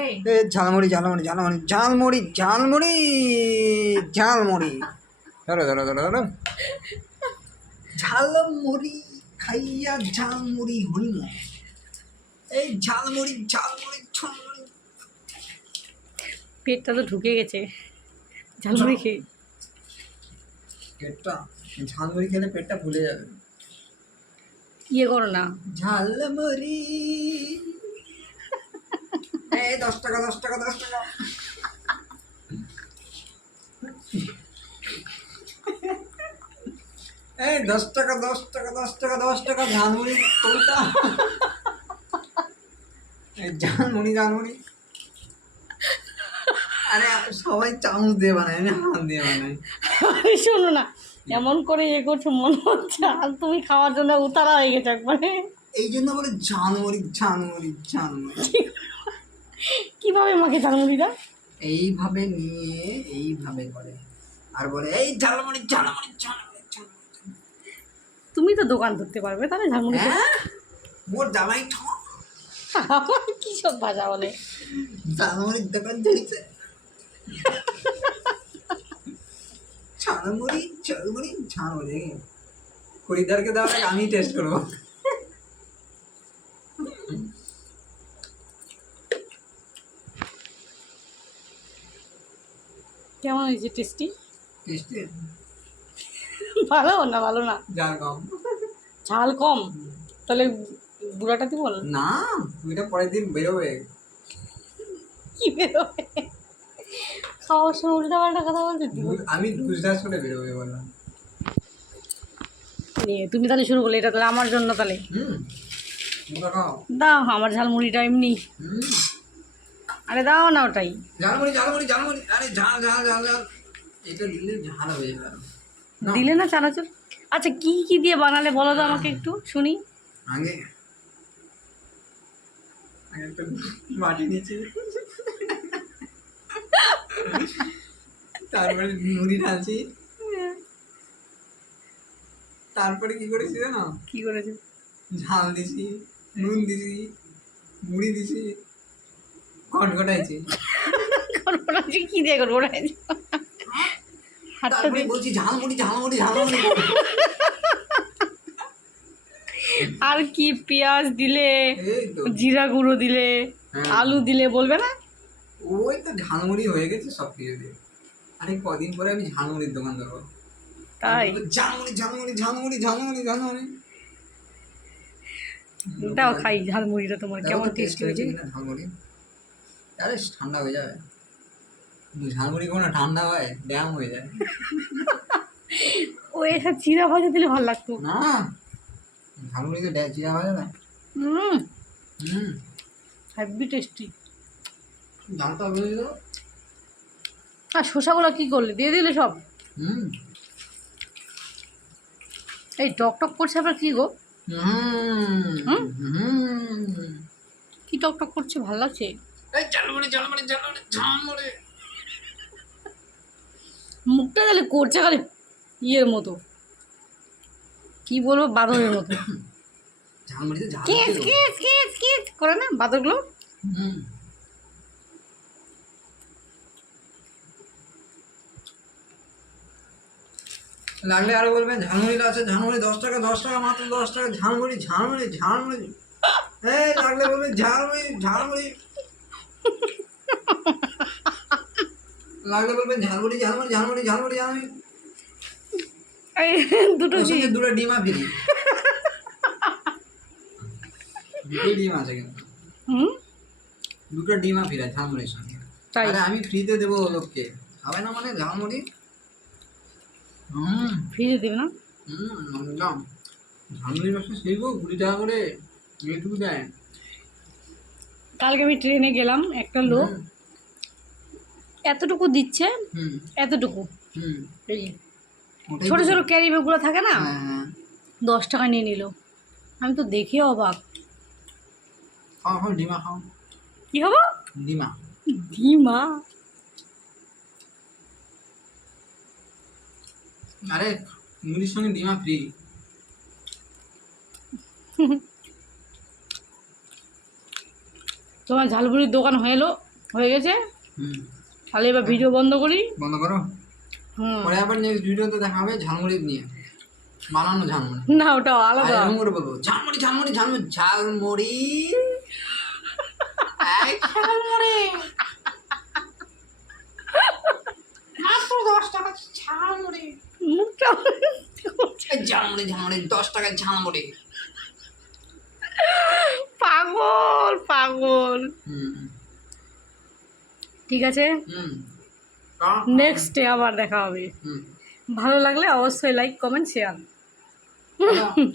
এ ঝালমুড়ি ঝালমুড়ি ঝালমুড়ি ঝালমুড়ি ঝালমুড়ি ঝালমুড়ি ধরো ধরো ধরো ধরো ঝালমুড়ি খাইয়া ঝালমুড়ি হইল এই ঝালমুড়ি ঝালমুড়ি ঝালমুড়ি পেটটা তো ঢুকে গেছে ঝালমুড়ি খেয়ে। পেটটা ঝালমুড়ি খেলে পেটটা ফুলে যাবে। ইয়ে করো না, ঝালমুড়ি এই 10 টাকা 10 টাকা 10 টাকা এই 10 টাকা 10 টাকা 10 টাকা 10 টাকা ঝালমুড়ি কোনটা? এই ঝালমুড়ি ঝালমুড়ি আরে সবাই চামচ দিয়ে বানায়, আমি হাত দিয়ে বানাই। আরে শোনো না, এমন করে ইয়ে করছো মনে হচ্ছে আর তুমি খাওয়ার জন্য উতারা হয়ে গেছে একবারে। এই জন্য বলে ঝালমুড়ি ঝালমুড়ি ঝালমুড়ি। কিভাবে মাকে ঝালমুড়িটা? এইভাবে নিয়ে এইভাবে করে আর বলে এই ঝালমুড়ি ঝালমুড়ি ঝালমুড়ি ঝালমুড়ি। তুমি তো দোকান ধরতে পারবে তাহলে ঝালমুড়ি খেতে। হ্যাঁ মোর জামাই ঠ আবার কি সব ভাষা বলে। ঝালমুড়ির দোকান ধরেছে। ঝালমুড়ি ঝালমুড়ি ঝালমুড়ি খরিদ্দারকে দেওয়ার আগে আমি টেস্ট করবো। কেমন হয়েছে? টেস্টি? টেস্টি ভালো না? ভালো না? যার কম ঝাল কম? তাহলে বুড়াটা দিব না? না ওইটা পরের দিন বেরোবে। কি বেরোবে? খাওয়ার সময় উল্টা পাল্টা কথা বলতে দিব। আমি ঢুসঢাস করে বেরোবে বললাম। নিয়ে তুমি তাহলে শুরু করলে, এটা তাহলে আমার জন্য তাহলে তোমরা খাও। দাও আমার ঝালমুড়িটা এমনি। আরে দাও না ওটাই। ঝালমুড়ি ঝালমুড়ি ঝালমুড়ি আরে ঝাল ঝাল ঝাল ঝাল এটা দিলে ঝাল হয়ে যাবে আরো। নাও। দিলে না চানাচুর? আচ্ছা কি কি দিয়ে বানালে বলো তো আমাকে একটু শুনি। আগে আগে একটা বাটি নিয়েছি, তারপরে মুড়ি ঢালছি, তারপরে কি করেছি জানো? কি করেছে? ঝাল দিছি, নুন দিছি, মুড়ি দিছি, খটখটাইছি, গড়বড়াইছে কি দিয়ে গড়বড়াইছে? হাতটা তারপরে দিয়ে। বলছি ঝালমুড়ি ঝালমুড়ি ঝালমুড়ি। আর কি পেঁয়াজ দিলে, এই তো জিরা গুঁড়ো দিলে, হ্যাঁ। আলু দিলে বলবে না? ওই তো ঝালমুড়ি হয়ে গেছে সব কিছু দিয়ে। আরে কদিন পরে আমি ঝালমুড়ির দোকান ধরবো। তাই? ঝালমুড়ি ঝালমুড়ি ঝালমুড়ি ঝালমুড়ি ঝালমুড়ি। দাও খাই ঝালমুড়িটা, তোমার দেখো কেমন তো টেস্টি taste হয়েছে। কিনা ঝালমুড়ি। আরে ঠান্ডা হয়ে যাবে। ঝালমুড়ি কোনো ঠান্ডা হয়? ড্যাম হয়ে যায়। ও এটা জিরা ভাজা দিলে ভালো লাগতো। না ঝালমুড়িতে জিরা ভাজা না। হুম, হুম হেভি টেস্টি। ঝালটা বেশি দিল। আর শসাগুলো কি করলে? দিয়ে দিলে সব? হুম এই টক টক করছে আবার কি গো? হুম হুম কি টক টক করছে, ভালো লাগছে? এই ঝালমুড়ি ঝালমুড়ি ঝালমুড়ি ঝালমুড়ি। মুখটা তাহলে করছে খালি ইয়ের মতো, কি বলবো, বাদরের মতো। ঝালমুড়িতে ঝাল কেস দিতে কেস কেস কেস করে না বাদরগুলো? হুম লাগলে আরো বলবেন ঝালমুড়ি আছে ঝালমুড়ি 10 টাকা 10 টাকা মাত্র 10 টাকা ঝালমুড়ি ঝালমুড়ি ঝালমুড়ি। এই লাগলে বলবেন ঝালমুড়ি ঝালমুড়ি, লাগলে বলবেন ঝালমুড়ি ঝালমুড়ি ঝালমুড়ি ঝালমুড়ি ঝালমুড়ি। এই দুটো ওর কি? সঙ্গে দুটো ডিমা ফ্রি, দুটো ডিম আছে কিন্তু, হুম, দুটো ডিমা ফ্রি ঝালমুড়ির সঙ্গে। তাই? আরে আমি ফ্রিতে দেবো লোককে, খাবে না মানে ঝালমুড়ি। হুম ফ্রিজে দেবে না? একদম ঝালমুড়ির ব্যবসা শিখবো 20 টাকা করে এইটুকু দেয়। কালকে আমি ট্রেনে গেলাম, একটা লোক হুম এতটুকু দিচ্ছে, হুম এতটুকু, হুম এই ওটাই ছোট তো। ছোট ক্যারি ব্যাগগুলো থাকে না, হ্যাঁ হ্যাঁ 10 টাকা নিয়ে নিল। আমি তো দেখে অবাক। খাও খাও ডিমা খাও কি হবো? ডিমা। ডিমা? আরে মুড়ির সঙ্গে ডিমা ফ্রি। তো তোমার ঝালমুড়ির দোকান হয়ে গেছে। হুম, তাহলে এবার ভিডিও বন্ধ করি। বন্ধ করো। হুম। পরে আবার নেক্সট ভিডিওতে দেখা হবে ঝালমুড়ি নিয়ে, বানানো ঝালমুড়ি। না, ওটা আর আলাদা। এরকম করে বলবো ঝালমুড়ি ঝালমুড়ি ঝালমুড়ি ঝালমুড়ি, এই ঝালমুড়ি মাত্র 10 টাকা ঝালমুড়ি, মুখটা এই ঝালমুড়ি ঝালমুড়ি 10 টাকায় ঝালমুড়ি। পাগল পাগল। হুম ঠিক আছে, হুম নেক্সটে আবার দেখা হবে। হুম ভালো লাগলে অবশ্যই লাইক কমেন্ট শেয়ার। হুম